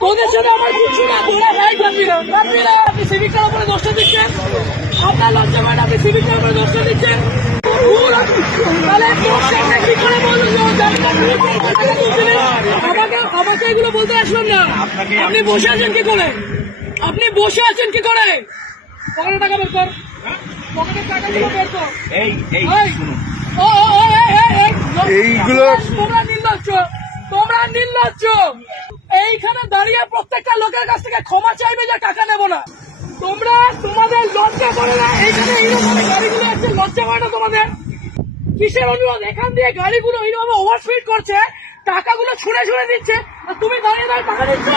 তোদের সাথে আমার কিছু না তোরা ভাই জানবি না জানবি না আপনি সিভিকের উপরে দোষটা দিচ্ছেন। আপনার লজ্জা মানে আপনি সিভিকের উপরে দোষটা দিচ্ছেন? আমাকে এগুলো বলতে আসবেন না। আপনি বসে আছেন কি করে? আপনি বসে আছেন কি করে? পকেটে টাকা বের বের এই, এই, এইগুলো- তোমরা নির্লজ্জ। তোমরা নির্লজ্জ। এইখানে দাঁড়িয়ে প্রত্যেকটা লোকের কাছ থেকে ক্ষমা চাইবে যে টাকা নেব না। তোমরা তোমাদের লজ্জা করে না, এইখানে এইরকম গাড়িগুলো আছে, লজ্জা করে না তোমাদের? কিসের অনুরোধ? এখান দিয়ে গাড়িগুলো এইরকম ওভারস্পিড করছে, টাকাগুলো ছুঁড়ে ছুঁড়ে দিচ্ছে আর তুমি দাঁড়িয়ে দাঁড়িয়ে টাকা দিচ্ছ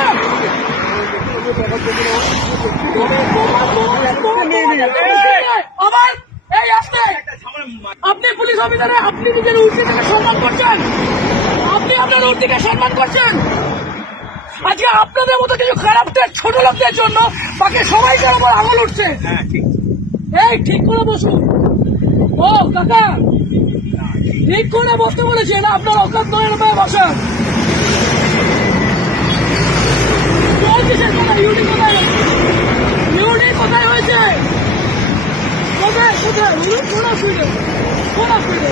আসতে। আপনি পুলিশ অফিসারে, আপনি নিজের উর্দিকে সম্মান করছেন? আপনি আপনার উর্দিকে সম্মান করছেন? আজকে আপনাদের মতো কিছু খারাপদের ছোট লোকদের জন্য বাকি সবাইকার উপর আঙুল উঠছে। হ্যাঁ ঠিক। এই ঠিক করে বসুন। ও কাকা ঠিক করে বসতে বলেছি না আপনার অকাত নয় এরকম বসান। জল কিসের কথা? ইউনি কোথায় ইউনি কোথায় হয়েছে? কোথায় কোথায়? কোন অসুবিধে কোন অসুবিধে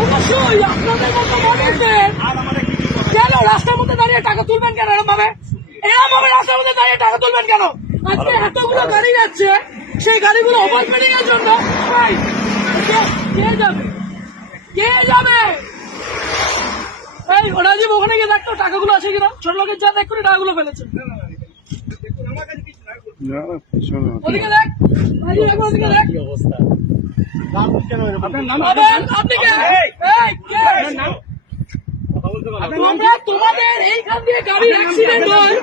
অবশ্যই আপনাদের মতো মানুষদের আর আমাদের কিছু কেন রাস্তার মধ্যে দাঁড়িয়ে টাকা তুলবেন কেন এরকম ভাবে এরকম ভাবে রাস্তার মধ্যে দাঁড়িয়ে টাকা তুলবেন কেন? আজকে এতগুলো গাড়ি যাচ্ছে সেই গাড়িগুলো ওভারস্পিডিং এর জন্য। ভাই, কে- যাবে? কে যাবে? এই ওখানে গিয়ে দেখতো টাকাগুলো আছে কিনা? ছোট লোকের যা দেখ করে টাকাগুলো ফেলেছে। ওদিকে দেখ ওদিকে দেখ আবেন, আপনি কে? এই, কে? তোমরা তোমাদের এইখান দিয়ে গাড়ির অ্যাক্সিডেন্ট হয়।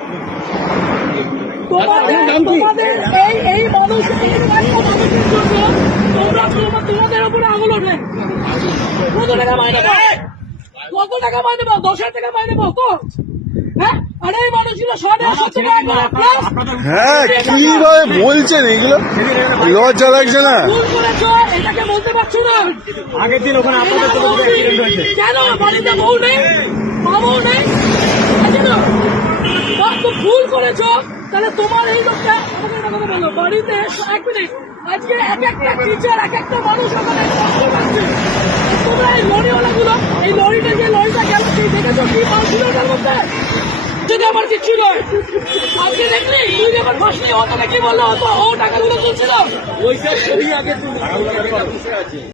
তোমাদের তোমাদের এই এই মানুষ মানুষের জন্য তোমরা তোমরা- তোমাদের উপরে আঙুল ওঠে। কত টাকা মাইনে পাও? কত টাকা মাইনে পাও? দশ হাজার টাকা মাইনে পাও? তো হ্যাঁ? হ্যাঁ কীভাবে বলছেন এগুলো? লজ্জা লাগছে না। এটাকে বলতে পারছ না। আগের দিন ওখানে আপনাদের তো কেন? বাড়িতে বউ নেই? না ভুল করেছ, তাহলে তোমার বাড়িতে আজকে এক একটা টিচার এই লরিওয়ালা গুলো এই লরিটা দেখেছ যদি আমার কিচ্ছু নয় আজকে দেখলি? তুই যখন ফাঁসলি ও তোকে কি বলল? ও ও টাকাগুলো তুলছিল? ওইসব ছবি আগে তুলি